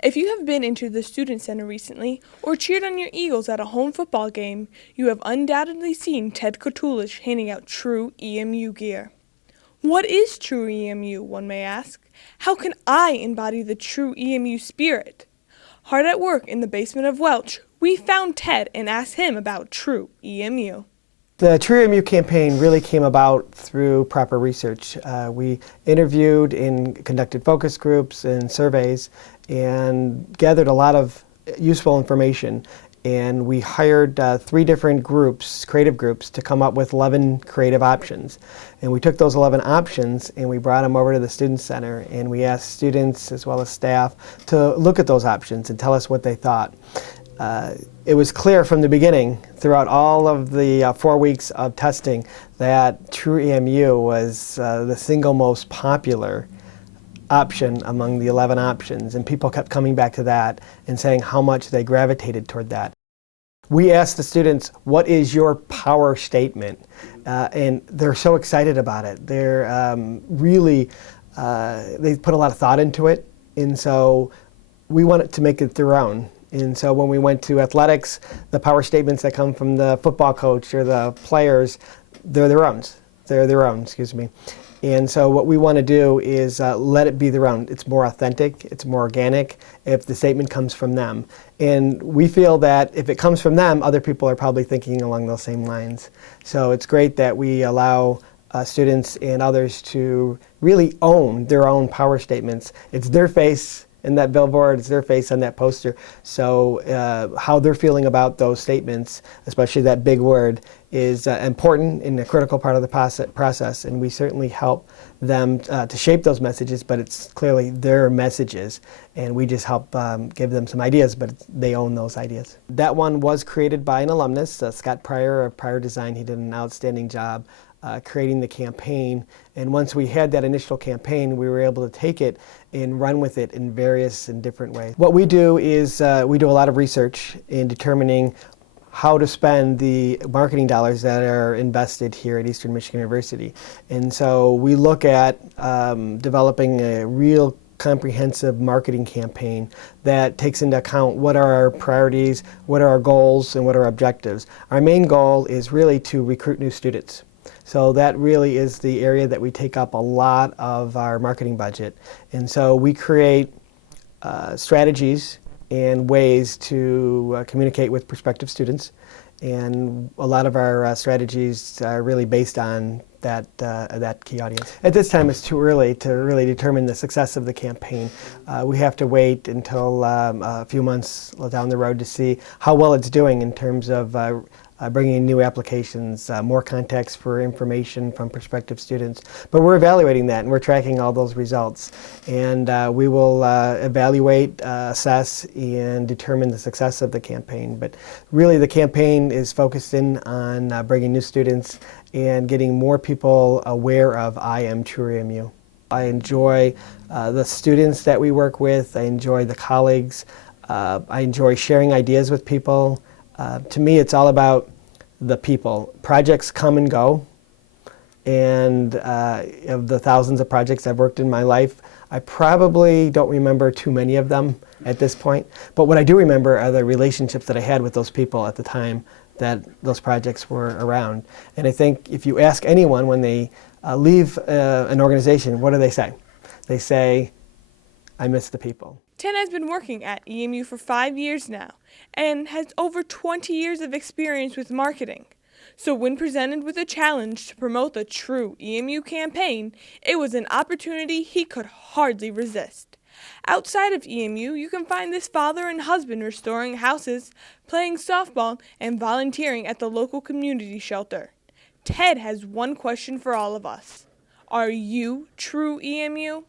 If you have been into the Student Center recently or cheered on your Eagles at a home football game, you have undoubtedly seen Ted Coutilish handing out true EMU gear. What is true EMU, one may ask? How can I embody the true EMU spirit? Hard at work in the basement of Welch, we found Ted and asked him about true EMU. The True EMU campaign really came about through proper research. We interviewed and conducted focus groups and surveys and gathered a lot of useful information. And we hired 3 different groups, creative groups, to come up with 11 creative options. And we took those 11 options and we brought them over to the Student Center, and we asked students as well as staff to look at those options and tell us what they thought. It was clear from the beginning, throughout all of the 4 weeks of testing, that True EMU was the single most popular option among the 11 options, and people kept coming back to that and saying how much they gravitated toward that. We asked the students, what is your power statement? And they're so excited about it. They're really, they put a lot of thought into it, and so we wanted to make it their own. And so when we went to athletics, the power statements that come from the football coach or the players, they're their own. They're their own, excuse me. And so what we want to do is let it be their own. It's more authentic, it's more organic if the statement comes from them. And we feel that if it comes from them, other people are probably thinking along those same lines. So it's great that we allow students and others to really own their own power statements. It's their face in that billboard, it's their face on that poster. So how they're feeling about those statements, especially that big word, is important and a critical part of the process. And we certainly help them to shape those messages, but it's clearly their messages. And we just help give them some ideas, but they own those ideas. That one was created by an alumnus, Scott Pryor of Pryor Design. He did an outstanding job creating the campaign, and once we had that initial campaign, we were able to take it and run with it in various and different ways. What we do is we do a lot of research in determining how to spend the marketing dollars that are invested here at Eastern Michigan University. And so we look at developing a real comprehensive marketing campaign that takes into account what are our priorities, what are our goals, and what are our objectives. Our main goal is really to recruit new students. So that really is the area that we take up a lot of our marketing budget. And so we create strategies and ways to communicate with prospective students. And a lot of our strategies are really based on that key audience. At this time, it's too early to really determine the success of the campaign. We have to wait until a few months down the road to see how well it's doing in terms of bringing in new applications, more contacts for information from prospective students. But we're evaluating that, and we're tracking all those results. And we will evaluate, assess, and determine the success of the campaign. But really, the campaign is focused in on bringing new students and getting more people aware of I Am True EMU. I enjoy the students that we work with. I enjoy the colleagues. I enjoy sharing ideas with people. To me, it's all about the people. Projects come and go, and of the thousands of projects I've worked in my life, I probably don't remember too many of them at this point. But what I do remember are the relationships that I had with those people at the time that those projects were around. And I think if you ask anyone when they leave an organization, what do they say? They say, I miss the people. Ted has been working at EMU for 5 years now and has over 20 years of experience with marketing. So when presented with a challenge to promote the True EMU campaign, it was an opportunity he could hardly resist. Outside of EMU, you can find this father and husband restoring houses, playing softball, and volunteering at the local community shelter. Ted has one question for all of us. Are you True EMU?